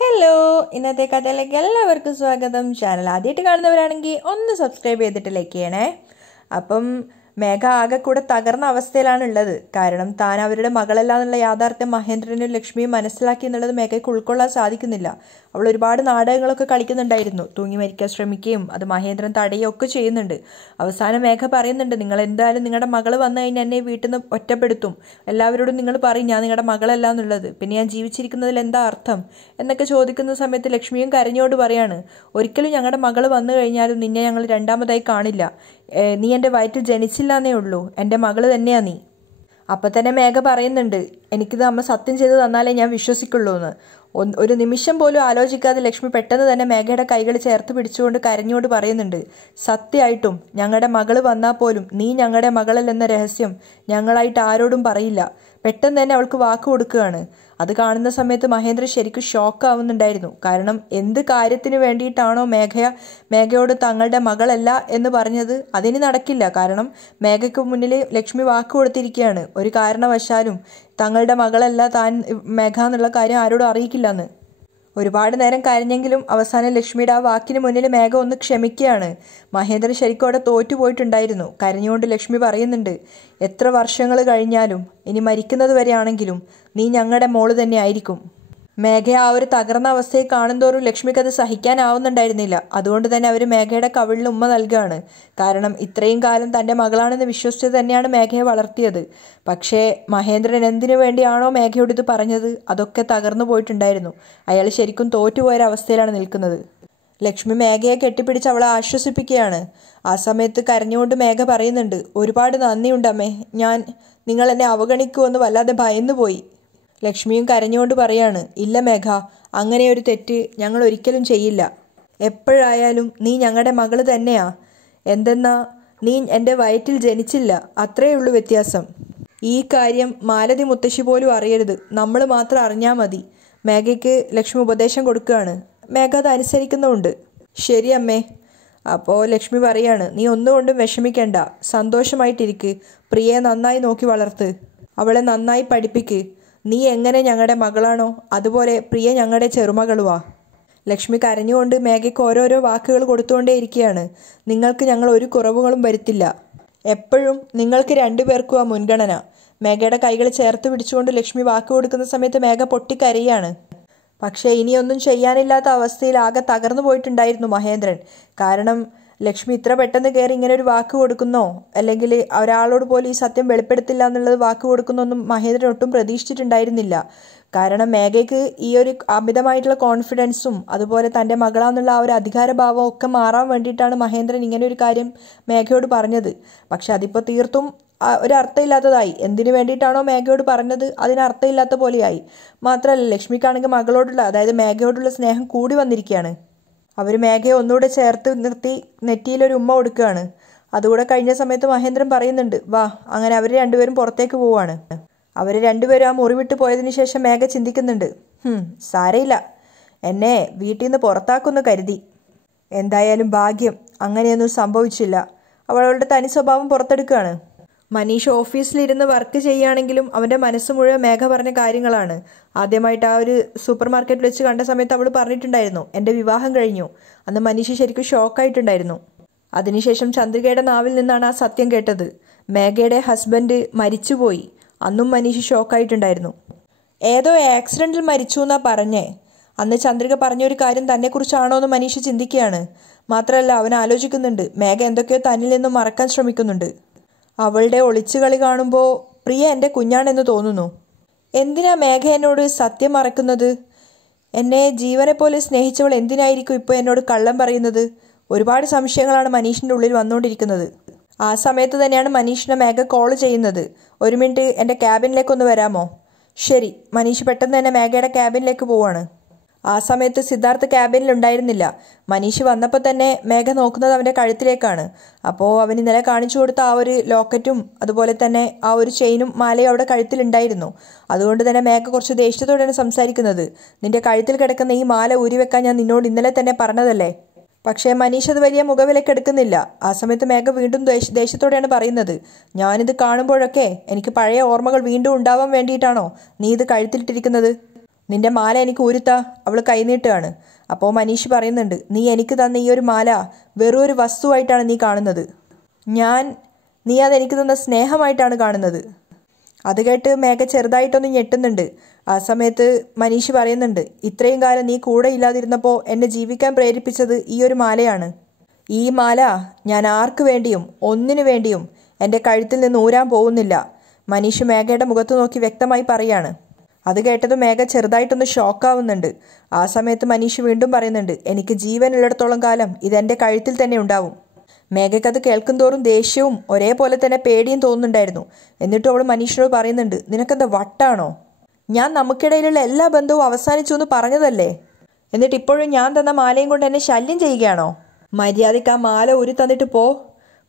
Hello, ഇന്നത്തെ കഥയിലേക്ക് എല്ലാവർക്കും സ്വാഗതം. ചാനൽ ആദ്യമായിട്ട് കാണുന്നവരാണെങ്കിൽ ഒന്ന് സബ്സ്ക്രൈബ് ചെയ്തിട്ട് ലൈക്ക് ചെയ്യണേ. അപ്പം മേഘ ആകെ കൂടെ തകർന്ന അവസ്ഥയിലാണ് ഉള്ളത്. കാരണം താൻ അവരുടെ മകളല്ല എന്നുള്ള യാഥാർത്ഥ്യം മഹേന്ദ്രനും ലക്ഷ്മിയും മനസ്സിലാക്കി എന്നുള്ളത് മേഘയ്ക്ക് ഉൾക്കൊള്ളാൻ സാധിക്കുന്നില്ല. അവൾ ഒരുപാട് നാടകങ്ങളൊക്കെ കളിക്കുന്നുണ്ടായിരുന്നു. തൂങ്ങി മരിക്കാൻ ശ്രമിക്കുകയും അത് മഹേന്ദ്രൻ തടയുകയും ഒക്കെ ചെയ്യുന്നുണ്ട്. അവസാനം മേഘ പറയുന്നുണ്ട്, നിങ്ങൾ എന്തായാലും നിങ്ങളുടെ മകൾ വന്നു കഴിഞ്ഞാൽ എന്നെ വീട്ടിൽ നിന്ന് ഒറ്റപ്പെടുത്തും, എല്ലാവരോടും നിങ്ങൾ പറയും ഞാൻ നിങ്ങളുടെ മകളല്ല എന്നുള്ളത്, പിന്നെ ഞാൻ ജീവിച്ചിരിക്കുന്നതിൽ എന്താ അർത്ഥം എന്നൊക്കെ ചോദിക്കുന്ന സമയത്ത് ലക്ഷ്മിയും കരഞ്ഞോട് പറയാണ്, ഒരിക്കലും ഞങ്ങളുടെ മകൾ വന്നു കഴിഞ്ഞാലും നിന്നെ ഞങ്ങൾ രണ്ടാമതായി കാണില്ല. നീ എൻ്റെ വയറ്റിൽ ജനിച്ചില്ലാന്നേ ഉള്ളൂ, എൻ്റെ മകള് തന്നെയാ നീ. അപ്പം തന്നെ മേഘ പറയുന്നുണ്ട്, എനിക്കിത് അമ്മ സത്യം ചെയ്ത് തന്നാലേ ഞാൻ വിശ്വസിക്കുള്ളൂ എന്ന്. ഒരു നിമിഷം പോലും ആലോചിക്കാതെ ലക്ഷ്മി പെട്ടെന്ന് തന്നെ മേഘയുടെ കൈകൾ ചേർത്ത് പിടിച്ചുകൊണ്ട് കരഞ്ഞോട് പറയുന്നുണ്ട്, സത്യമായിട്ടും ഞങ്ങളുടെ മകള് വന്നാൽ പോലും നീ ഞങ്ങളുടെ മകളല്ലെന്ന രഹസ്യം ഞങ്ങളായിട്ട് ആരോടും പറയില്ല. പെട്ടെന്ന് തന്നെ അവൾക്ക് വാക്ക് കൊടുക്കുകയാണ്. അത് കാണുന്ന സമയത്ത് മഹേന്ദ്ര ശരിക്കും ഷോക്ക് ആവുന്നുണ്ടായിരുന്നു. കാരണം എന്ത് കാര്യത്തിന് വേണ്ടിയിട്ടാണോ മേഘയോട് തങ്ങളുടെ മകളല്ല എന്ന് പറഞ്ഞത്, അതിന് നടക്കില്ല. കാരണം മേഘയ്ക്ക് മുന്നിൽ ലക്ഷ്മി വാക്ക് കൊടുത്തിരിക്കുകയാണ്, ഒരു കാരണവശാലും തങ്ങളുടെ മകളല്ല താൻ മേഘ എന്നുള്ള കാര്യം ആരോടും അറിയിക്കില്ലെന്ന്. ഒരുപാട് നേരം കരഞ്ഞെങ്കിലും അവസാനം ലക്ഷ്മിയുടെ ആ വാക്കിന് മുന്നിൽ മേഘ ഒന്ന് ക്ഷമിക്കുകയാണ്. മഹേന്ദ്രൻ ശരിക്കും അവിടെ തോറ്റുപോയിട്ടുണ്ടായിരുന്നു. കരഞ്ഞുകൊണ്ട് ലക്ഷ്മി പറയുന്നുണ്ട്, എത്ര വർഷങ്ങൾ കഴിഞ്ഞാലും ഇനി മരിക്കുന്നത് വരെയാണെങ്കിലും നീ ഞങ്ങളുടെ മോള് തന്നെ ആയിരിക്കും. മേഘ ആ ഒരു തകർന്ന അവസ്ഥയെ കാണുന്തോറും ലക്ഷ്മിക്ക് അത് സഹിക്കാനാവുന്നുണ്ടായിരുന്നില്ല. അതുകൊണ്ട് തന്നെ അവർ മേഘയുടെ കവിളിൽ ഉമ്മ നൽകുകയാണ്. കാരണം ഇത്രയും കാലം തൻ്റെ മകളാണെന്ന് വിശ്വസിച്ച് തന്നെയാണ് മേഘയെ വളർത്തിയത്. പക്ഷേ മഹേന്ദ്രൻ എന്തിനു വേണ്ടിയാണോ മേഘയോട് ഇത് പറഞ്ഞത്, അതൊക്കെ തകർന്നു പോയിട്ടുണ്ടായിരുന്നു. അയാൾ ശരിക്കും തോറ്റുപോയൊരവസ്ഥയിലാണ് നിൽക്കുന്നത്. ലക്ഷ്മി മേഘയെ കെട്ടിപ്പിടിച്ച് അവളെ ആശ്വസിപ്പിക്കുകയാണ്. ആ സമയത്ത് കരഞ്ഞുകൊണ്ട് മേഘ പറയുന്നുണ്ട്, ഒരുപാട് നന്ദിയുണ്ടമ്മേ, ഞാൻ നിങ്ങൾ എന്നെ അവഗണിക്കുമെന്ന് വല്ലാതെ ഭയന്നുപോയി. ലക്ഷ്മിയും കരഞ്ഞുകൊണ്ട് പറയാണ്, ഇല്ല മേഘ, അങ്ങനെ ഒരു തെറ്റ് ഞങ്ങൾ ഒരിക്കലും ചെയ്യില്ല. എപ്പോഴായാലും നീ ഞങ്ങളുടെ മകള് തന്നെയാ. എന്തെന്നാ നീ എൻ്റെ വയറ്റിൽ ജനിച്ചില്ല, അത്രയേ ഉള്ളൂ വ്യത്യാസം. ഈ കാര്യം മാലതി മുത്തശ്ശി പോലും അറിയരുത്, നമ്മൾ മാത്രം അറിഞ്ഞാൽ മതി. മേഘയ്ക്ക് ലക്ഷ്മി ഉപദേശം കൊടുക്കുകയാണ്. മേഘ അത് അനുസരിക്കുന്നുമുണ്ട്. ശരി അമ്മേ. അപ്പോൾ ലക്ഷ്മി പറയാണ്, നീ ഒന്നുകൊണ്ടും വിഷമിക്കണ്ട, സന്തോഷമായിട്ടിരിക്ക്. പ്രിയയെ നന്നായി നോക്കി വളർത്ത്, അവളെ നന്നായി പഠിപ്പിക്ക്. നീ എങ്ങനെ ഞങ്ങളുടെ മകളാണോ അതുപോലെ പ്രിയ ഞങ്ങളുടെ ചെറുമകളുവാ. ലക്ഷ്മി കരഞ്ഞുകൊണ്ട് മേഘയ്ക്ക് ഓരോരോ വാക്കുകൾ കൊടുത്തുകൊണ്ടേയിരിക്കുകയാണ്. നിങ്ങൾക്ക് ഞങ്ങൾ ഒരു കുറവുകളും വരുത്തില്ല, എപ്പോഴും നിങ്ങൾക്ക് രണ്ടുപേർക്കും ആ മുൻഗണന. മേഘയുടെ കൈകൾ ചേർത്ത് പിടിച്ചുകൊണ്ട് ലക്ഷ്മി വാക്ക് കൊടുക്കുന്ന സമയത്ത് മേഘ പൊട്ടിക്കരയാണ്. പക്ഷേ ഇനിയൊന്നും ചെയ്യാനില്ലാത്ത അവസ്ഥയിൽ ആകെ തകർന്നു പോയിട്ടുണ്ടായിരുന്നു മഹേന്ദ്രൻ. കാരണം ലക്ഷ്മി ഇത്ര പെട്ടെന്ന് കയറി ഇങ്ങനെ ഒരു വാക്ക് കൊടുക്കുന്നോ, അല്ലെങ്കിൽ ഒരാളോട് പോലും ഈ സത്യം വെളിപ്പെടുത്തില്ല എന്നുള്ളത് വാക്ക് കൊടുക്കുന്നൊന്നും മഹേന്ദ്രൻ ഒട്ടും പ്രതീക്ഷിച്ചിട്ടുണ്ടായിരുന്നില്ല. കാരണം മേഘയ്ക്ക് ഈ ഒരു അമിതമായിട്ടുള്ള കോൺഫിഡൻസും അതുപോലെ തൻ്റെ മകളാന്നുള്ള ആ ഒരു അധികാരഭാവം ഒക്കെ മാറാൻ വേണ്ടിയിട്ടാണ് മഹേന്ദ്രൻ ഇങ്ങനെ ഒരു കാര്യം മേഘയോട് പറഞ്ഞത്. പക്ഷെ അതിപ്പോൾ തീർത്തും ഒരർത്ഥമില്ലാത്തതായി. എന്തിനു വേണ്ടിയിട്ടാണോ മേഘയോട് പറഞ്ഞത് അതിനർത്ഥമില്ലാത്ത പോലെയായി. മാത്രമല്ല ലക്ഷ്മിക്കാണെങ്കിൽ മകളോടുള്ള, അതായത് മേഘയോടുള്ള സ്നേഹം കൂടി വന്നിരിക്കുകയാണ്. അവർ മേഘയെ ഒന്നുകൂടെ ചേർത്ത് നിർത്തി നെറ്റിയിലൊരു ഉമ്മ കൊടുക്കുകയാണ്. അതുകൂടെ കഴിഞ്ഞ സമയത്ത് മഹേന്ദ്രൻ പറയുന്നുണ്ട്, വാ. അങ്ങനെ അവർ രണ്ടുപേരും പുറത്തേക്ക് പോവുകയാണ്. അവർ രണ്ടുപേരും ആ മുറി വിട്ട് പോയതിനു ശേഷം മേഘ ചിന്തിക്കുന്നുണ്ട്, സാരയില്ല, എന്നെ വീട്ടിൽ നിന്ന് പുറത്താക്കുമെന്ന് കരുതി. എന്തായാലും ഭാഗ്യം അങ്ങനെയൊന്നും സംഭവിച്ചില്ല. അവളുടെ തനി സ്വഭാവം പുറത്തെടുക്കുകയാണ്. മനീഷ് ഓഫീസിലിരുന്ന് വർക്ക് ചെയ്യുകയാണെങ്കിലും അവൻ്റെ മനസ്സ് മുഴുവൻ മേഘ പറഞ്ഞ കാര്യങ്ങളാണ്. ആദ്യമായിട്ട് ആ ഒരു സൂപ്പർ മാർക്കറ്റിൽ വെച്ച് കണ്ട സമയത്ത് അവൾ പറഞ്ഞിട്ടുണ്ടായിരുന്നു, എൻ്റെ വിവാഹം കഴിഞ്ഞു. അന്ന് മനീഷ് ശരിക്കും ഷോക്കായിട്ടുണ്ടായിരുന്നു. അതിനുശേഷം ചന്ദ്രികയുടെ നാവിൽ നിന്നാണ് ആ സത്യം കേട്ടത്. മേഘയുടെ ഹസ്ബൻഡ് മരിച്ചുപോയി. അന്നും മനീഷ് ഷോക്കായിട്ടുണ്ടായിരുന്നു. ഏതോ ആക്സിഡൻറ്റിൽ മരിച്ചു എന്നാ പറഞ്ഞേ. അന്ന് ചന്ദ്രിക പറഞ്ഞൊരു കാര്യം തന്നെക്കുറിച്ചാണോ എന്ന് മനീഷ് ചിന്തിക്കുകയാണ്. മാത്രമല്ല അവൻ ആലോചിക്കുന്നുണ്ട്, മേഘ എന്തൊക്കെയോ തന്നിൽ നിന്നും മറക്കാൻ ശ്രമിക്കുന്നുണ്ട്. അവളുടെ ഒളിച്ചുകളി കാണുമ്പോൾ പ്രിയ എൻ്റെ കുഞ്ഞാണെന്ന് തോന്നുന്നു. എന്തിനാ മേഘ എന്നോട് സത്യം മറക്കുന്നത്? എന്നെ ജീവനെ പോലെ സ്നേഹിച്ചവൾ എന്തിനായിരിക്കും ഇപ്പോൾ എന്നോട് കള്ളം പറയുന്നത്? ഒരുപാട് സംശയങ്ങളാണ് മനീഷിൻ്റെ ഉള്ളിൽ വന്നുകൊണ്ടിരിക്കുന്നത്. ആ സമയത്ത് തന്നെയാണ് മനീഷിനെ മേഘ കോൾ ചെയ്യുന്നത്. ഒരു മിനിറ്റ് എൻ്റെ ക്യാബിനിലേക്കൊന്ന് വരാമോ? ശരി. മനീഷ് പെട്ടെന്ന് തന്നെ മേഘയുടെ ക്യാബിനിലേക്ക് പോവാണ്. ആ സമയത്ത് സിദ്ധാർത്ഥ് ക്യാബിനിൽ ഉണ്ടായിരുന്നില്ല. മനീഷ് വന്നപ്പോൾ തന്നെ മേഘ നോക്കുന്നത് അവൻ്റെ കഴുത്തിലേക്കാണ്. അപ്പോൾ അവൻ ഇന്നലെ കാണിച്ചു കൊടുത്ത ആ ഒരു ലോക്കറ്റും അതുപോലെ തന്നെ ആ ഒരു ചെയിനും മാലയും അവിടെ കഴുത്തിലുണ്ടായിരുന്നു. അതുകൊണ്ട് തന്നെ മേഘ കുറച്ച് ദേഷ്യത്തോടെയാണ് സംസാരിക്കുന്നത്. നിന്റെ കഴുത്തിൽ കിടക്കുന്ന ഈ മാല ഊരിവെക്കാൻ ഞാൻ നിന്നോട് ഇന്നലെ തന്നെ പറഞ്ഞതല്ലേ. പക്ഷേ മനീഷ് അത് വലിയ മുഖവിലക്കെടുക്കുന്നില്ല. ആ സമയത്ത് മേഘ വീണ്ടും ദേഷ്യത്തോടെയാണ് പറയുന്നത്, ഞാനിത് കാണുമ്പോഴൊക്കെ എനിക്ക് പഴയ ഓർമ്മകൾ വീണ്ടും ഉണ്ടാവാൻ വേണ്ടിയിട്ടാണോ നീ ഇത് കഴുത്തിലിട്ടിരിക്കുന്നത്? നിന്റെ മാല എനിക്ക് ഊരുത്താ. അവൾ കൈനീട്ടുകയാണ്. അപ്പോൾ മനീഷ് പറയുന്നുണ്ട്, നീ എനിക്ക് തന്ന ഈ ഒരു മാല വെറും ഒരു വസ്തുവായിട്ടാണ് നീ കാണുന്നത്. നീ അതെനിക്ക് തന്ന സ്നേഹമായിട്ടാണ് കാണുന്നത്. അത് കേട്ട് മേഘ ചെറുതായിട്ടൊന്ന് ഞെട്ടുന്നുണ്ട്. ആ സമയത്ത് മനീഷ് പറയുന്നുണ്ട്, ഇത്രയും കാലം നീ കൂടെ ഇല്ലാതിരുന്നപ്പോൾ എന്നെ ജീവിക്കാൻ പ്രേരിപ്പിച്ചത് ഈ ഒരു മാലയാണ്. ഈ മാല ഞാൻ ആർക്കു വേണ്ടിയും ഒന്നിനു വേണ്ടിയും എൻ്റെ കഴുത്തിൽ നിന്ന് ഊരാൻ പോകുന്നില്ല. മനീഷ് മേഘയുടെ മുഖത്ത് നോക്കി വ്യക്തമായി പറയാണ്. അത് കേട്ടത് മേഘ ചെറുതായിട്ടൊന്ന് ഷോക്കാവുന്നുണ്ട്. ആ സമയത്ത് മനീഷ് വീണ്ടും പറയുന്നുണ്ട്, എനിക്ക് ജീവനുള്ളിടത്തോളം കാലം ഇതെൻ്റെ കഴുത്തിൽ തന്നെ ഉണ്ടാവും. മേഘയ്ക്കത് കേൾക്കുന്തോറും ദേഷ്യവും ഒരേപോലെ തന്നെ പേടിയും തോന്നുന്നുണ്ടായിരുന്നു. എന്നിട്ടും അവൾ മനീഷിനോട് പറയുന്നുണ്ട്, നിനക്കെന്താ വട്ടാണോ? ഞാൻ നമുക്കിടയിലുള്ള എല്ലാ ബന്ധവും അവസാനിച്ചു എന്ന് പറഞ്ഞതല്ലേ, എന്നിട്ട് ഇപ്പോഴും ഞാൻ തന്ന മാലയും കൊണ്ട് എന്നെ ശല്യം ചെയ്യുകയാണോ? മര്യാദയ്ക്ക് ആ മാല ഊരി തന്നിട്ട് പോ.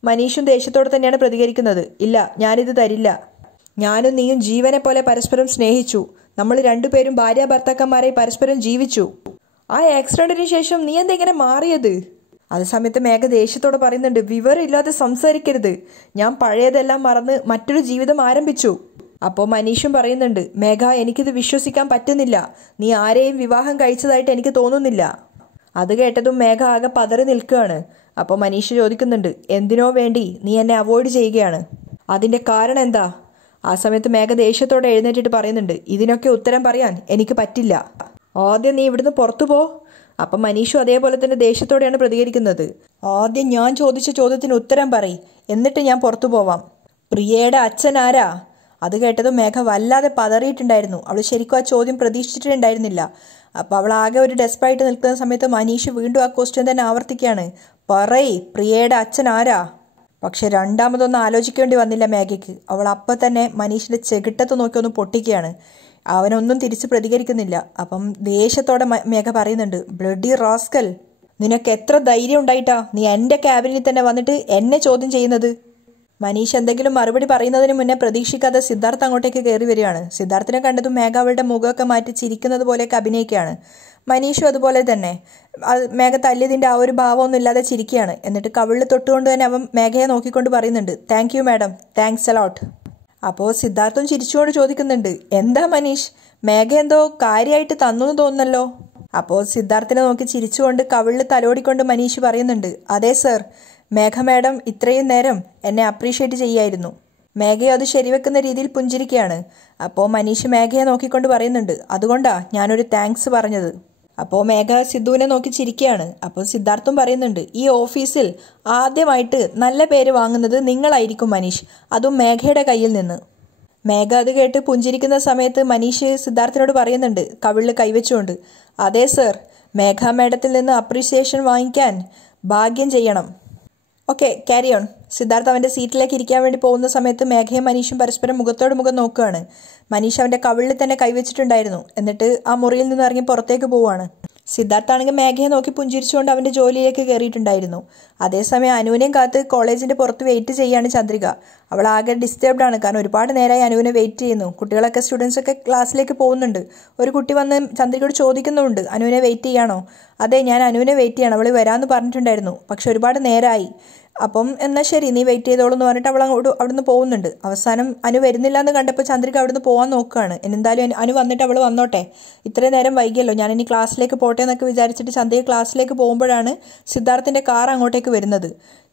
മനീഷും ദേഷ്യത്തോടെ തന്നെയാണ് പ്രതികരിക്കുന്നത്. ഇല്ല, ഞാനിത് തരില്ല. ഞാനും നീയും ജീവനെ പോലെ പരസ്പരം സ്നേഹിച്ചു. നമ്മൾ രണ്ടുപേരും ഭാര്യ ഭർത്താക്കന്മാരായി പരസ്പരം ജീവിച്ചു. ആ ആക്സിഡന്റിന് ശേഷം നീ എന്താ ഇങ്ങനെ മാറിയത്? അതേ സമയത്ത് മേഘ ദേഷ്യത്തോടെ പറയുന്നുണ്ട്, വിവരമില്ലാതെ സംസാരിക്കരുത്. ഞാൻ പഴയതെല്ലാം മറന്ന് മറ്റൊരു ജീവിതം ആരംഭിച്ചു. അപ്പോൾ മനീഷും പറയുന്നുണ്ട്, മേഘ എനിക്കിത് വിശ്വസിക്കാൻ പറ്റുന്നില്ല. നീ ആരെയും വിവാഹം കഴിച്ചതായിട്ട് എനിക്ക് തോന്നുന്നില്ല. അത് കേട്ടതും മേഘ ആകെ പതറി നിൽക്കുകയാണ്. അപ്പോൾ മനീഷ് ചോദിക്കുന്നുണ്ട്, എന്തിനോ വേണ്ടി നീ എന്നെ അവോയ്ഡ് ചെയ്യുകയാണ്? അതിൻ്റെ കാരണം എന്താ? ആ സമയത്ത് മേഘ ദേഷ്യത്തോടെ എഴുന്നേറ്റിട്ട് പറയുന്നുണ്ട്, ഇതിനൊക്കെ ഉത്തരം പറയാൻ എനിക്ക് പറ്റില്ല. ആദ്യം നീ ഇവിടുന്ന് പുറത്തു പോ. അപ്പം മനീഷും അതേപോലെ തന്നെ ദേഷ്യത്തോടെയാണ് പ്രതികരിക്കുന്നത്. ആദ്യം ഞാൻ ചോദിച്ച ചോദ്യത്തിന് ഉത്തരം പറയും, എന്നിട്ട് ഞാൻ പുറത്തു പോവാം. പ്രിയയുടെ അച്ഛൻ ആരാ? അത് കേട്ടതും മേഘ വല്ലാതെ പതറിയിട്ടുണ്ടായിരുന്നു. അവൾ ശരിക്കും ആ ചോദ്യം പ്രതീക്ഷിച്ചിട്ടുണ്ടായിരുന്നില്ല. അപ്പോൾ അവൾ ആകെ ഒരു ഡെസ്പായിട്ട് നിൽക്കുന്ന സമയത്ത് മനീഷ് വീണ്ടും ആ ക്വസ്റ്റ്യൻ തന്നെ ആവർത്തിക്കുകയാണ്, പറയ്, പ്രിയയുടെ അച്ഛൻ ആരാ? പക്ഷെ രണ്ടാമതൊന്നും ആലോചിക്കേണ്ടി വന്നില്ല മേഘയ്ക്ക്. അവൾ അപ്പം തന്നെ മനീഷിന്റെ ചെകിട്ടത്ത് നോക്കി ഒന്ന് പൊട്ടിക്കുകയാണ്. അവനൊന്നും തിരിച്ച് പ്രതികരിക്കുന്നില്ല. അപ്പം ദേഷ്യത്തോടെ മേഘ പറയുന്നുണ്ട്, ബ്ലഡി റാസ്കൽ, നിനക്ക് എത്ര ധൈര്യം ഉണ്ടായിട്ടാ നീ എൻ്റെ ക്യാബിനിൽ തന്നെ വന്നിട്ട് എന്നെ ചോദ്യം ചെയ്യുന്നത്? മനീഷ് എന്തെങ്കിലും മറുപടി പറയുന്നതിന് മുന്നേ പ്രതീക്ഷിക്കാതെ സിദ്ധാർത്ഥ് അങ്ങോട്ടേക്ക് കയറി വരികയാണ്. സിദ്ധാർത്ഥിനെ കണ്ടതും മേഘ അവളുടെ മുഖമൊക്കെ മാറ്റി ചിരിക്കുന്നത് പോലെയൊക്കെ അഭിനയിക്കുകയാണ്. മനീഷും അതുപോലെ തന്നെ മേഘ തല്ലിയതിൻ്റെ ആ ഒരു ഭാവമൊന്നും ഇല്ലാതെ ചിരിക്കുകയാണ്. എന്നിട്ട് കവിളിൽ തൊട്ടുകൊണ്ട് തന്നെ അവൻ മേഘയെ നോക്കിക്കൊണ്ട് പറയുന്നുണ്ട്, thank you madam, thanks a lot. അപ്പോൾ സിദ്ധാർത്ഥും ചിരിച്ചുകൊണ്ട് ചോദിക്കുന്നുണ്ട്, എന്താ മനീഷ്, മേഘ എന്തോ കാര്യമായിട്ട് തന്നു തോന്നുന്നല്ലോ. അപ്പോൾ സിദ്ധാർത്ഥിനെ നോക്കി ചിരിച്ചുകൊണ്ട് കവിളിൽ തലോടിക്കൊണ്ട് മനീഷ് പറയുന്നുണ്ട്, അതെ സർ, മേഘ മാഡം ഇത്രയും നേരം എന്നെ അപ്രീഷിയേറ്റ് ചെയ്യായിരുന്നു. മേഘയെ അത് ശരിവെക്കുന്ന രീതിയിൽ പുഞ്ചിരിക്കുകയാണ്. അപ്പോൾ മനീഷ് മേഘയെ നോക്കിക്കൊണ്ട് പറയുന്നുണ്ട്, അതുകൊണ്ടാ ഞാനൊരു താങ്ക്സ് പറഞ്ഞത്. അപ്പോൾ മേഘ സിദ്ധുവിനെ നോക്കി ചിരിക്കുകയാണ്. അപ്പോൾ സിദ്ധാർത്ഥും പറയുന്നുണ്ട്, ഈ ഓഫീസിൽ ആദ്യമായിട്ട് നല്ല പേര് വാങ്ങുന്നത് നിങ്ങളായിരിക്കും മനീഷ്, അതും മേഘയുടെ കയ്യിൽ നിന്ന്. മേഘ അത് കേട്ട് പുഞ്ചിരിക്കുന്ന സമയത്ത് മനീഷ് സിദ്ധാർത്ഥിനോട് പറയുന്നുണ്ട്, കവിളിൽ കൈവച്ചുകൊണ്ട്, അതെ സർ, മേഘ മാഡത്തിൽ നിന്ന് അപ്രീസിയേഷൻ വാങ്ങിക്കാൻ ഭാഗ്യം ചെയ്യണം. Okay, carry on. സിദ്ധാർത്ഥ് അവൻ്റെ സീറ്റിലേക്ക് ഇരിക്കാൻ വേണ്ടി പോകുന്ന സമയത്ത് മേഘയും മനീഷും പരസ്പരം മുഖത്തോട് മുഖം നോക്കുകയാണ്. മനീഷ് അവൻ്റെ കവിളിൽ തന്നെ കൈവച്ചിട്ടുണ്ടായിരുന്നു. എന്നിട്ട് ആ മുറിയിൽ നിന്ന് ഇറങ്ങി പുറത്തേക്ക് പോവുകയാണ്. സിദ്ധാർത്ഥ് ആണെങ്കിൽ മേഘയെ നോക്കി പുഞ്ചിരിച്ചുകൊണ്ട് അവൻ്റെ ജോലിയിലേക്ക് കയറിയിട്ടുണ്ടായിരുന്നു. അതേസമയം അനുവിനെയും കാത്ത് കോളേജിൻ്റെ പുറത്ത് വെയിറ്റ് ചെയ്യാണ് ചന്ദ്രിക. അവൾ ആകെ ഡിസ്റ്റർബ്ഡ് ആണ്. കാരണം ഒരുപാട് നേരമായി അനുവിനെ വെയിറ്റ് ചെയ്യുന്നു. കുട്ടികളൊക്കെ സ്റ്റുഡൻസൊക്കെ ക്ലാസ്സിലേക്ക് പോകുന്നുണ്ട്. ഒരു കുട്ടി വന്ന് ചന്ദ്രികയോട് ചോദിക്കുന്നുമുണ്ട്, അനുവിനെ വെയിറ്റ് ചെയ്യാണോ? അതെ, ഞാൻ അനുവിനെ വെയിറ്റ് ചെയ്യണം, അവൾ വരാമെന്ന് പറഞ്ഞിട്ടുണ്ടായിരുന്നു, പക്ഷെ ഒരുപാട് നേരമായി. അപ്പം എന്നാൽ ശരി, നീ വെയിറ്റ് ചെയ്തോളൂ എന്ന് പറഞ്ഞിട്ട് അവൾ അവിടുന്ന് പോകുന്നുണ്ട്. അവസാനം അനു വരുന്നില്ല എന്ന് കണ്ടപ്പോൾ ചന്ദ്രിക അവിടുന്ന് പോകാൻ നോക്കുകയാണ്. എന്തായാലും അനു വന്നിട്ട് അവൾ വന്നോട്ടെ, ഇത്രയും നേരം വൈകിയല്ലോ, ഞാൻ ഇനി ക്ലാസ്സിലേക്ക് പോട്ടെ എന്നൊക്കെ വിചാരിച്ചിട്ട് ചന്ദ്രിക ക്ലാസ്സിലേക്ക് പോകുമ്പോഴാണ് സിദ്ധാർത്ഥിൻ്റെ കാർ അങ്ങോട്ടേക്ക് വരുന്നത്.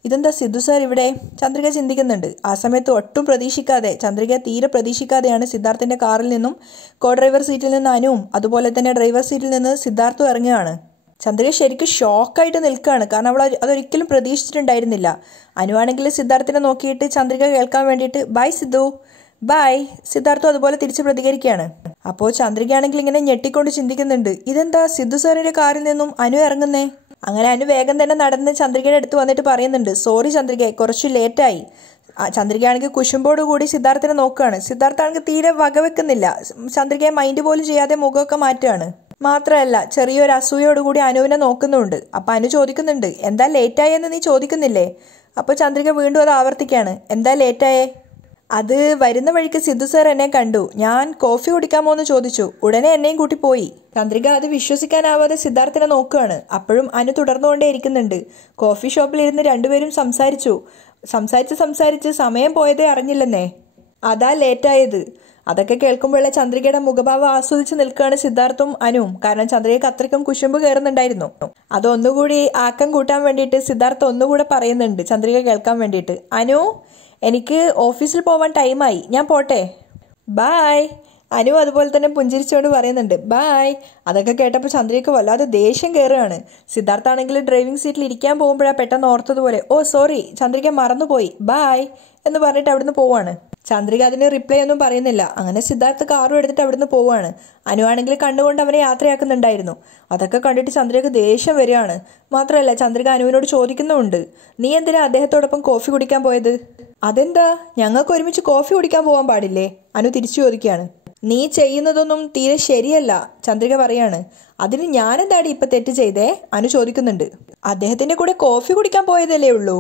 ഇതെന്താ സിദ്ധു സാർ ഇവിടെ? ചന്ദ്രിക ചിന്തിക്കുന്നുണ്ട്. ആ സമയത്ത് ഒട്ടും പ്രതീക്ഷിക്കാതെ, ചന്ദ്രിക തീരെ പ്രതീക്ഷിക്കാതെയാണ് സിദ്ധാർത്ഥിൻ്റെ കാറിൽ നിന്നും കോ ഡ്രൈവർ സീറ്റിൽ നിന്ന് അനുവും അതുപോലെ തന്നെ ഡ്രൈവർ സീറ്റിൽ നിന്ന് സിദ്ധാർത്ഥും ഇറങ്ങുകയാണ്. ചന്ദ്രിക ശരിക്കും ഷോക്കായിട്ട് നിൽക്കുകയാണ്. കാരണം അവൾ അതൊരിക്കലും പ്രതീക്ഷിച്ചിട്ടുണ്ടായിരുന്നില്ല. അനുവാണെങ്കിൽ സിദ്ധാർത്ഥിനെ നോക്കിയിട്ട് ചന്ദ്രിക കേൾക്കാൻ വേണ്ടിയിട്ട് ബൈ സിദ്ധു, ബൈ, സിദ്ധാർത്ഥും അതുപോലെ തിരിച്ച് പ്രതികരിക്കുകയാണ്. അപ്പോൾ ചന്ദ്രികയാണെങ്കിൽ ഇങ്ങനെ ഞെട്ടിക്കൊണ്ട് ചിന്തിക്കുന്നുണ്ട്, ഇതെന്താ സിദ്ധു സാറിൻ്റെ കാറിൽ നിന്നും അനു ഇറങ്ങുന്നേ? അങ്ങനെ അനു വേഗം തന്നെ നടന്ന് ചന്ദ്രികയുടെ അടുത്ത് വന്നിട്ട് പറയുന്നുണ്ട്, സോറി ചന്ദ്രിക, കുറച്ച് ലേറ്റായി. ചന്ദ്രികയാണെങ്കിൽ കുശുമ്പോട് കൂടി സിദ്ധാർത്ഥിനെ നോക്കുകയാണ്. സിദ്ധാർത്ഥാണെങ്കിൽ തീരെ വകവെക്കുന്നില്ല. ചന്ദ്രികയെ മൈൻഡ് പോലും ചെയ്യാതെ മുഖമൊക്കെ മാറ്റുകയാണ്. മാത്രമല്ല ചെറിയൊരു അസൂയോടുകൂടി അനുവിനെ നോക്കുന്നുണ്ട്. അപ്പം അനു ചോദിക്കുന്നുണ്ട്, എന്താ ലേറ്റായെന്ന് നീ ചോദിക്കുന്നില്ലേ? അപ്പോൾ ചന്ദ്രിക വീണ്ടും അത് ആവർത്തിക്കുകയാണ്, എന്താ ലേറ്റായേ? അത് വരുന്ന വഴിക്ക് സിദ്ധു സാർ എന്നെ കണ്ടു, ഞാൻ കോഫി കുടിക്കാമോ എന്ന് ചോദിച്ചു, ഉടനെ എന്നെയും കൂട്ടി പോയി. ചന്ദ്രിക അത് വിശ്വസിക്കാനാവാതെ സിദ്ധാർത്ഥിനെ നോക്കുകയാണ്. അപ്പോഴും അനു തുടർന്നുകൊണ്ടേ ഇരിക്കുന്നുണ്ട്. കോഫി ഷോപ്പിലിരുന്ന് രണ്ടുപേരും സംസാരിച്ച് സമയം പോയതേ അറിഞ്ഞില്ലെന്നേ, അതാ ലേറ്റായത്. അതൊക്കെ കേൾക്കുമ്പോഴുള്ള ചന്ദ്രികയുടെ മുഖഭാവം ആസ്വദിച്ച് നിൽക്കുകയാണ് സിദ്ധാർത്ഥും അനുവും. കാരണം ചന്ദ്രികയ്ക്ക് അത്രയ്ക്കും കുശുമ്പ് കയറുന്നുണ്ടായിരുന്നു. അതൊന്നുകൂടി ആക്കം കൂട്ടാൻ വേണ്ടിയിട്ട് സിദ്ധാർത്ഥ് ഒന്നുകൂടെ പറയുന്നുണ്ട് ചന്ദ്രിക കേൾക്കാൻ വേണ്ടിയിട്ട്. അനു, എനിക്ക് ഓഫീസിൽ പോവാൻ ടൈമായി, ഞാൻ പോട്ടെ, ബായ്. അനു അതുപോലെ തന്നെ പുഞ്ചിരിച്ചുകൊണ്ട് പറയുന്നുണ്ട് ബായ്. അതൊക്കെ കേട്ടപ്പോൾ ചന്ദ്രികയ്ക്ക് വല്ലാതെ ദേഷ്യം കയറുകയാണ്. സിദ്ധാർത്ഥാണെങ്കിൽ ഡ്രൈവിംഗ് സീറ്റിൽ ഇരിക്കാൻ പോകുമ്പോഴാണ് പെട്ടെന്ന് ഓർത്തതുപോലെ ഓ സോറി ചന്ദ്രിക മറന്നുപോയി, ബായ് എന്ന് പറഞ്ഞിട്ട് അവിടുന്ന് പോവാണ്. ചന്ദ്രിക അതിന് റിപ്ലൈ ഒന്നും പറയുന്നില്ല. അങ്ങനെ സിദ്ധാർത്ഥ് കാറും എടുത്തിട്ട് അവിടുന്ന് പോവാണ്. അനു ആണെങ്കിൽ കണ്ടുകൊണ്ട് അവനെ യാത്രയാക്കുന്നുണ്ടായിരുന്നു. അതൊക്കെ കണ്ടിട്ട് ചന്ദ്രികക്ക് ദേഷ്യം വരികയാണ്. മാത്രമല്ല ചന്ദ്രിക അനുവിനോട് ചോദിക്കുന്നുമുണ്ട്, നീ എന്തിനാ അദ്ദേഹത്തോടൊപ്പം കോഫി കുടിക്കാൻ പോയത്? അതെന്താ, ഞങ്ങൾക്ക് ഒരുമിച്ച് കോഫി കുടിക്കാൻ പോകാൻ പാടില്ലേ? അനു തിരിച്ചു ചോദിക്കുകയാണ്. നീ ചെയ്യുന്നതൊന്നും തീരെ ശരിയല്ല, ചന്ദ്രിക പറയാണ്. അതിന് ഞാനെന്താടി ഇപ്പൊ തെറ്റ് ചെയ്തേ? അനു ചോദിക്കുന്നുണ്ട്. അദ്ദേഹത്തിന്റെ കൂടെ കോഫി കുടിക്കാൻ പോയതല്ലേ ഉള്ളൂ.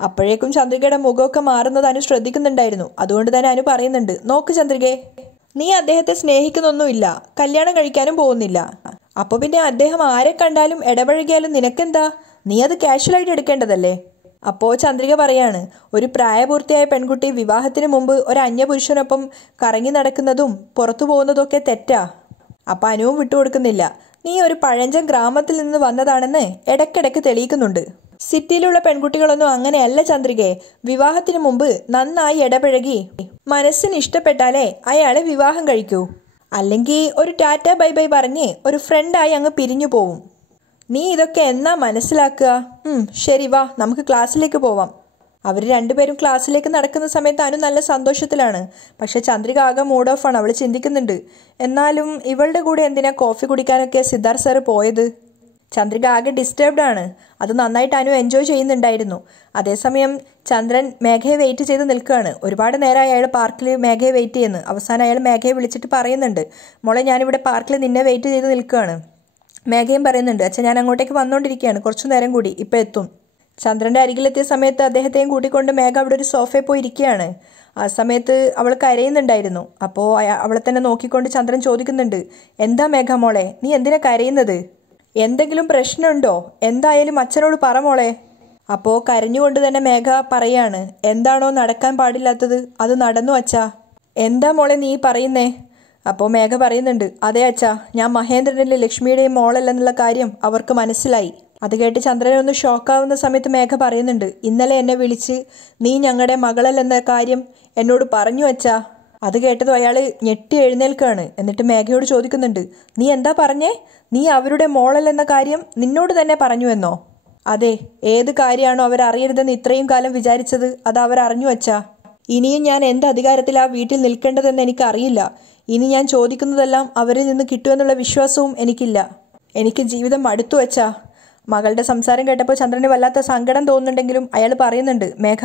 അപ്പോഴേക്കും ചന്ദ്രികയുടെ മുഖമൊക്കെ മാറുന്നത് അനു ശ്രദ്ധിക്കുന്നുണ്ടായിരുന്നു. അതുകൊണ്ട് തന്നെ അനു പറയുന്നുണ്ട്, നോക്ക് ചന്ദ്രികേ, നീ അദ്ദേഹത്തെ സ്നേഹിക്കുന്നൊന്നുമില്ല, കല്യാണം കഴിക്കാനും പോകുന്നില്ല. അപ്പൊ പിന്നെ അദ്ദേഹം ആരെ കണ്ടാലും ഇടപഴകിയാലും നിനക്കെന്താ? നീ അത് കാഷ്വലായിട്ട് എടുക്കേണ്ടതല്ലേ? അപ്പോ ചന്ദ്രിക പറയാണ്, ഒരു പ്രായപൂർത്തിയായ പെൺകുട്ടി വിവാഹത്തിന് മുമ്പ് ഒരു അന്യപുരുഷനൊപ്പം കറങ്ങി നടക്കുന്നതും പുറത്തു പോകുന്നതും ഒക്കെ തെറ്റാ. അപ്പൊ അനുവും വിട്ടുകൊടുക്കുന്നില്ല. നീ ഒരു പഴഞ്ചൻ ഗ്രാമത്തിൽ നിന്ന് വന്നതാണെന്ന് ഇടയ്ക്കിടയ്ക്ക് തെളിയിക്കുന്നുണ്ട്. സിറ്റിയിലുള്ള പെൺകുട്ടികളൊന്നും അങ്ങനെയല്ല ചന്ദ്രികയെ. വിവാഹത്തിന് മുമ്പ് നന്നായി ഇടപഴകി മനസ്സിന് ഇഷ്ടപ്പെട്ടാലേ അയാളെ വിവാഹം കഴിക്കൂ. അല്ലെങ്കിൽ ഒരു ടാറ്റ ബൈ ബൈ പറഞ്ഞ് ഒരു ഫ്രണ്ടായി അങ്ങ് പിരിഞ്ഞു പോവും. നീ ഇതൊക്കെ എന്നാ മനസ്സിലാക്കുക? ശരി, വാ നമുക്ക് ക്ലാസ്സിലേക്ക് പോവാം. അവർ രണ്ടുപേരും ക്ലാസ്സിലേക്ക് നടക്കുന്ന സമയത്ത് അനു നല്ല സന്തോഷത്തിലാണ്. പക്ഷെ ചന്ദ്രിക ആകെ മൂഡ് ഓഫ് ആണ്. അവൾ ചിന്തിക്കുന്നുണ്ട്, എന്നാലും ഇവളുടെ കൂടെ എന്തിനാ കോഫി കുടിക്കാനൊക്കെ സിദ്ധാർത്ഥ് സാറ് പോയത്? ചന്ദ്രിക ആകെ ഡിസ്റ്റർബ്ഡ് ആണ്. അത് നന്നായിട്ട് അനു എൻജോയ് ചെയ്യുന്നുണ്ടായിരുന്നു. അതേസമയം ചന്ദ്രൻ മേഘയെ വെയിറ്റ് ചെയ്ത് നിൽക്കുകയാണ്. ഒരുപാട് നേരമായി അയാൾ പാർക്കിൽ മേഘയെ വെയിറ്റ് ചെയ്യുന്നു. അവസാനം അയാൾ മേഘയെ വിളിച്ചിട്ട് പറയുന്നുണ്ട്, മോളെ ഞാനിവിടെ പാർക്കിൽ നിന്നെ വെയിറ്റ് ചെയ്ത് നിൽക്കുകയാണ്. മേഘയും പറയുന്നുണ്ട്, അച്ഛൻ ഞാൻ അങ്ങോട്ടേക്ക് വന്നുകൊണ്ടിരിക്കുകയാണ്, കുറച്ചു നേരം കൂടി ഇപ്പം എത്തും. ചന്ദ്രന്റെ അരികിലെത്തിയ സമയത്ത് അദ്ദേഹത്തെയും കൂട്ടിക്കൊണ്ട് മേഘ അവിടെ ഒരു സോഫയിൽ പോയി ഇരിക്കുകയാണ്. ആ സമയത്ത് അവൾ കരയുന്നുണ്ടായിരുന്നു. അപ്പോൾ അവളെ തന്നെ നോക്കിക്കൊണ്ട് ചന്ദ്രൻ ചോദിക്കുന്നുണ്ട്, എന്താ മേഘ മോളെ, നീ എന്തിനാ കരയുന്നത്? എന്തെങ്കിലും പ്രശ്നമുണ്ടോ? എന്തായാലും അച്ഛനോട് പറ മോളെ. അപ്പോൾ കരഞ്ഞുകൊണ്ട് തന്നെ മേഘ പറയാണ്, എന്താണോ നടക്കാൻ പാടില്ലാത്തത് അത് നടന്നു അച്ഛാ. എന്താ മോളെ നീ പറയുന്നേ? അപ്പോൾ മേഘ പറയുന്നുണ്ട്, അതെ അച്ഛാ, ഞാൻ മഹേന്ദ്രൻ്റെ ലക്ഷ്മിയുടെയും മോളല്ലെന്നുള്ള കാര്യം അവർക്ക് മനസ്സിലായി. അത് കേട്ട് ചന്ദ്രനെ ഒന്ന് ഷോക്കാവുന്ന സമയത്ത് മേഘ പറയുന്നുണ്ട്, ഇന്നലെ എന്നെ വിളിച്ച് നീ ഞങ്ങളുടെ മകളല്ലെന്ന കാര്യം എന്നോട് പറഞ്ഞു അച്ഛാ. അത് കേട്ടതും അയാൾ ഞെട്ടി എഴുന്നേൽക്കുകയാണ്. എന്നിട്ട് മേഘയോട് ചോദിക്കുന്നുണ്ട്, നീ എന്താ പറഞ്ഞേ? നീ അവരുടെ മോളല്ലെന്ന കാര്യം നിന്നോട് തന്നെ പറഞ്ഞു എന്നോ? അതെ, ഏത് കാര്യമാണോ അവരറിയരുതെന്ന് ഇത്രയും കാലം വിചാരിച്ചത് അത് അവരറിഞ്ഞു അച്ഛാ. ഇനിയും ഞാൻ എന്ത് അധികാരത്തിൽ ആ വീട്ടിൽ നിൽക്കേണ്ടതെന്ന് എനിക്കറിയില്ല. ഇനി ഞാൻ ചോദിക്കുന്നതെല്ലാം അവരിൽ നിന്ന് കിട്ടുമെന്നുള്ള വിശ്വാസവും എനിക്കില്ല. എനിക്ക് ജീവിതം മടുത്തു അച്ഛാ. മകളുടെ സംസാരം കേട്ടപ്പോൾ ചന്ദ്രന് വല്ലാത്ത സങ്കടം തോന്നുന്നുണ്ടെങ്കിലും അയാൾ പറയുന്നുണ്ട്, മേഘ,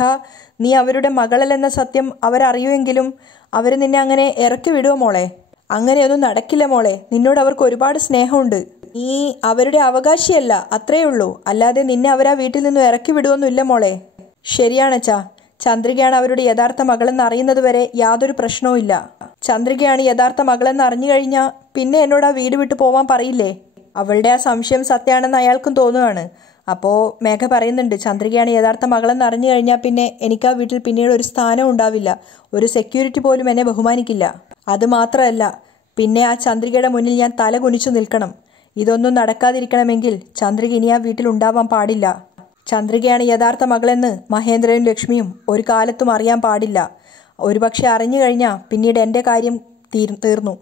നീ അവരുടെ മകളല്ലെന്ന സത്യം അവരറിയുമെങ്കിലും അവർ നിന്നെ അങ്ങനെ ഇറക്കി വിടുവോ മോളെ? അങ്ങനെയൊന്നും നടക്കില്ല മോളെ. നിന്നോട് അവർക്ക് ഒരുപാട് സ്നേഹമുണ്ട്. നീ അവരുടെ അവകാശിയല്ല, അത്രയേ ഉള്ളൂ. അല്ലാതെ നിന്നെ അവരാ വീട്ടിൽ നിന്നും ഇറക്കി വിടുവൊന്നുമില്ല മോളെ. ശരിയാണച്ചാ, ചന്ദ്രികയാണ് അവരുടെ യഥാർത്ഥ മകളെന്ന് അറിയുന്നത് വരെ യാതൊരു പ്രശ്നവും ഇല്ല. ചന്ദ്രികയാണ് യഥാർത്ഥ മകളെന്ന് അറിഞ്ഞു കഴിഞ്ഞാൽ പിന്നെ എന്നോട് ആ വീട് വിട്ടു പോവാൻ പറയില്ലേ? അവളുടെ ആ സംശയം സത്യമാണെന്ന് അയാൾക്കും തോന്നുകയാണ്. അപ്പോൾ മേഘ പറയുന്നുണ്ട്, ചന്ദ്രികയാണ് യഥാർത്ഥ മകളെന്ന് അറിഞ്ഞു കഴിഞ്ഞാൽ പിന്നെ എനിക്ക് ആ വീട്ടിൽ പിന്നീട് ഒരു സ്ഥാനം ഉണ്ടാവില്ല. ഒരു സെക്യൂരിറ്റി പോലും എന്നെ ബഹുമാനിക്കില്ല. അതുമാത്രമല്ല, പിന്നെ ആ ചന്ദ്രികയുടെ മുന്നിൽ ഞാൻ തല കുനിച്ചു നിൽക്കണം. ഇതൊന്നും നടക്കാതിരിക്കണമെങ്കിൽ ചന്ദ്രിക ഇനി ആ വീട്ടിൽ ഉണ്ടാവാൻ പാടില്ല. ചന്ദ്രികയാണ് യഥാർത്ഥ മകളെന്ന് മഹേന്ദ്രനും ലക്ഷ്മിയും ഒരു കാലത്തും അറിയാൻ പാടില്ല. ഒരുപക്ഷെ അറിഞ്ഞു കഴിഞ്ഞാൽ പിന്നീട് എൻ്റെ കാര്യം തീർന്നു.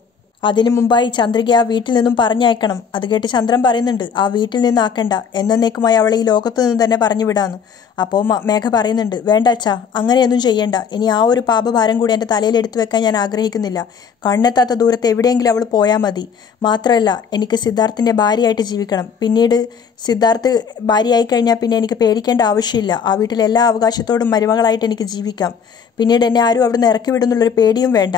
അതിനു മുമ്പായി ചന്ദ്രിക ആ വീട്ടിൽ നിന്നും പറഞ്ഞയക്കണം. അത് കേട്ട് ചന്ദ്രൻ പറയുന്നുണ്ട്, ആ വീട്ടിൽ നിന്നാക്കണ്ട, എന്നേക്കുമായി അവളെ ഈ ലോകത്തു നിന്ന് തന്നെ പറഞ്ഞു വിടാന്ന്. അപ്പോൾ മേഘ പറയുന്നുണ്ട്, വേണ്ട അച്ഛാ, അങ്ങനെയൊന്നും ചെയ്യണ്ട. ഇനി ആ ഒരു പാപഭാരം കൂടി എൻ്റെ തലയിൽ എടുത്തു വെക്കാൻ ഞാൻ ആഗ്രഹിക്കുന്നില്ല. കണ്ണെത്താത്ത ദൂരത്ത് എവിടെയെങ്കിലും അവൾ പോയാൽ മതി. മാത്രമല്ല, എനിക്ക് സിദ്ധാർത്ഥിൻ്റെ ഭാര്യയായിട്ട് ജീവിക്കണം. പിന്നീട് സിദ്ധാർത്ഥ് ഭാര്യയായി കഴിഞ്ഞാൽ പിന്നെ എനിക്ക് പേടിക്കേണ്ട ആവശ്യമില്ല. ആ വീട്ടിലെ എല്ലാ അവകാശത്തോടും മരുമകളായിട്ട് എനിക്ക് ജീവിക്കാം. പിന്നീട് എന്നെ ആരും അവിടുന്ന് ഇറക്കി വിടുന്നുള്ളൊരു പേടിയും വേണ്ട.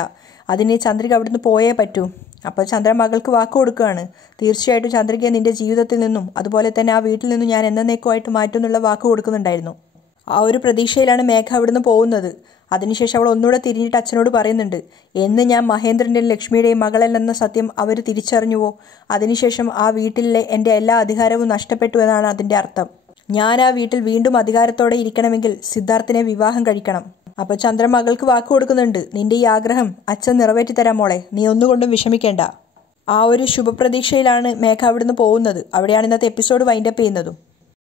അതിന് ചന്ദ്രിക അവിടുന്ന് പോയേ പറ്റൂ. അപ്പോൾ ചന്ദ്രൻ മകൾക്ക് വാക്ക് കൊടുക്കുകയാണ്, തീർച്ചയായിട്ടും ചന്ദ്രികയെ നിന്റെ ജീവിതത്തിൽ നിന്നും അതുപോലെ തന്നെ ആ വീട്ടിൽ നിന്നും ഞാൻ എന്നേക്കുമായിട്ട് മാറ്റുമെന്നുള്ള വാക്ക് കൊടുക്കുന്നുണ്ടായിരുന്നു. ആ ഒരു പ്രതീക്ഷയിലാണ് മേഘ അവിടുന്ന് പോകുന്നത്. അതിനുശേഷം അവൾ ഒന്നുകൂടെ തിരിഞ്ഞിട്ട് അച്ഛനോട് പറയുന്നുണ്ട്, എന്ന് ഞാൻ മഹേന്ദ്രൻ്റെയും ലക്ഷ്മിയുടെയും മകളല്ലെന്ന സത്യം അവർ തിരിച്ചറിഞ്ഞുവോ, അതിനുശേഷം ആ വീട്ടിലെ എൻ്റെ എല്ലാ അധികാരവും നഷ്ടപ്പെട്ടു എന്നാണ് അതിൻ്റെ അർത്ഥം. ഞാൻ ആ വീട്ടിൽ വീണ്ടും അധികാരത്തോടെ ഇരിക്കണമെങ്കിൽ സിദ്ധാർത്ഥിനെ വിവാഹം കഴിക്കണം. അപ്പോൾ ചന്ദ്രൻ മകൾക്ക് വാക്ക് കൊടുക്കുന്നുണ്ട്, നിന്റെ ഈ ആഗ്രഹം അച്ഛൻ നിറവേറ്റി തരാം മോളെ, നീ ഒന്നുകൊണ്ടും വിഷമിക്കേണ്ട. ആ ഒരു ശുഭപ്രതീക്ഷയിലാണ് മേഘ അവിടുന്ന് പോകുന്നത്. അവിടെയാണ് ഇന്നത്തെ എപ്പിസോഡ് വൈൻഡപ്പ് ചെയ്യുന്നതും.